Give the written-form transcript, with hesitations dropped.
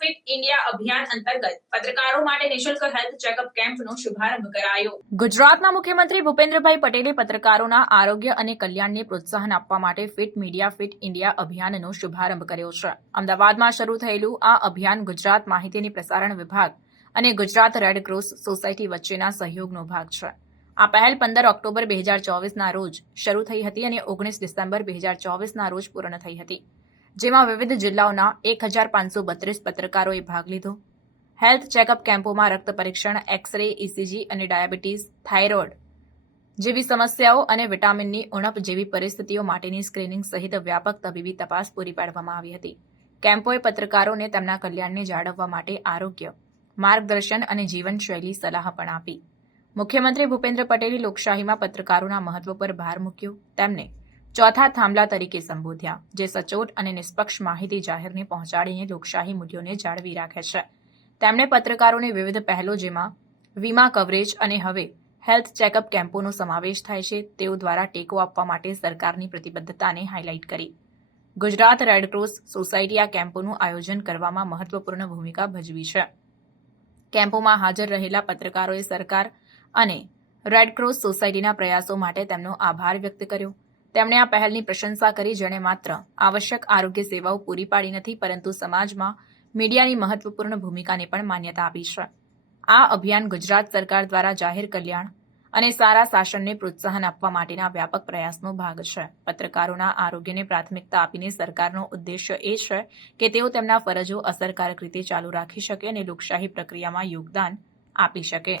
Fit India અભિયાન અંતર્ગત પત્રકારો માટે નિઃશુલ્ક હેલ્થ ચેકઅપ કેમ્પનો શુભારંભ કરાયો। ગુજરાતના મુખ્યમંત્રી ભૂપેન્દ્રભાઈ પટેલે પત્રકારોના આરોગ્ય અને કલ્યાણને પ્રોત્સાહન આપવા માટે ફિટ મીડિયા ફિટ ઇન્ડિયા અભિયાનનો શુભારંભ કર્યો છે। અમદાવાદમાં શરૂ થયેલું આ અભિયાન ગુજરાત માહિતી અને પ્રસારણ વિભાગ અને ગુજરાત રેડક્રોસ સોસાયટી વચ્ચેના સહયોગનો ભાગ છે। આ પહેલ 15 ઓક્ટોબર 2024ના રોજ શરૂ થઈ હતી અને 19 ડિસેમ્બર 2024ના રોજ પૂર્ણ થઈ હતી, જેમાં વિવિધ જિલ્લાઓના 1532 પત્રકારોએ ભાગ લીધો। હેલ્થ ચેકઅપ કેમ્પોમાં રક્ત પરીક્ષણ, એક્સ-રે, ઇસીજી અને ડાયાબિટીસ, થાઇરોઇડ જેવી સમસ્યાઓ અને વિટામિનની ઉણપ જેવી પરિસ્થિતિઓ માટેની સ્ક્રીનિંગ સહિત વ્યાપક તબીબી તપાસ પૂરી પાડવામાં આવી હતી। કેમ્પોએ પત્રકારોને તેમના કલ્યાણને જાળવવા માટે આરોગ્ય, માર્ગદર્શન અને જીવનશૈલી સલાહ પણ આપી। મુખ્યમંત્રી ભૂપેન્દ્ર પટેલે લોકશાહીમાં પત્રકારોના મહત્વ પર ભાર મૂક્યો। તેમને ચોથા થાંભલા તરીકે સંબોધ્યા, જે સચોટ અને નિષ્પક્ષ માહિતી જાહેરને પહોંચાડીને લોકશાહી મૂલ્યોને જાળવી રાખે છે। તેમણે પત્રકારોને વિવિધ પહેલો, જેમાં વીમા કવરેજ અને હવે હેલ્થ ચેકઅપ કેમ્પોનો સમાવેશ થાય છે, તેઓ દ્વારા ટેકો આપવા માટે સરકારની પ્રતિબદ્ધતાને હાઇલાઇટ કરી। ગુજરાત રેડક્રોસ સોસાયટી આ કેમ્પોનું આયોજન કરવામાં મહત્વપૂર્ણ ભૂમિકા ભજવી છે। કેમ્પોમાં હાજર રહેલા પત્રકારોએ સરકાર અને રેડક્રોસ સોસાયટીના પ્રયાસો માટે તેમનો આભાર વ્યક્ત કર્યો। તેમણે આ પહેલની પ્રશંસા કરી, જેણે માત્ર આવશ્યક આરોગ્ય સેવાઓ પૂરી પાડી નથી, પરંતુ સમાજમાં મીડિયાની મહત્વપૂર્ણ ભૂમિકાને પણ માન્યતા આપી છે। આ અભિયાન ગુજરાત સરકાર દ્વારા જાહેર કલ્યાણ અને સારા શાસનને પ્રોત્સાહન આપવા માટેના વ્યાપક પ્રયાસનો ભાગ છે। પત્રકારોના આરોગ્યને પ્રાથમિકતા આપીને સરકારનો ઉદ્દેશ્ય એ છે કે તેઓ તેમના ફરજો અસરકારક રીતે ચાલુ રાખી શકે અને લોકશાહી પ્રક્રિયામાં યોગદાન આપી શકે।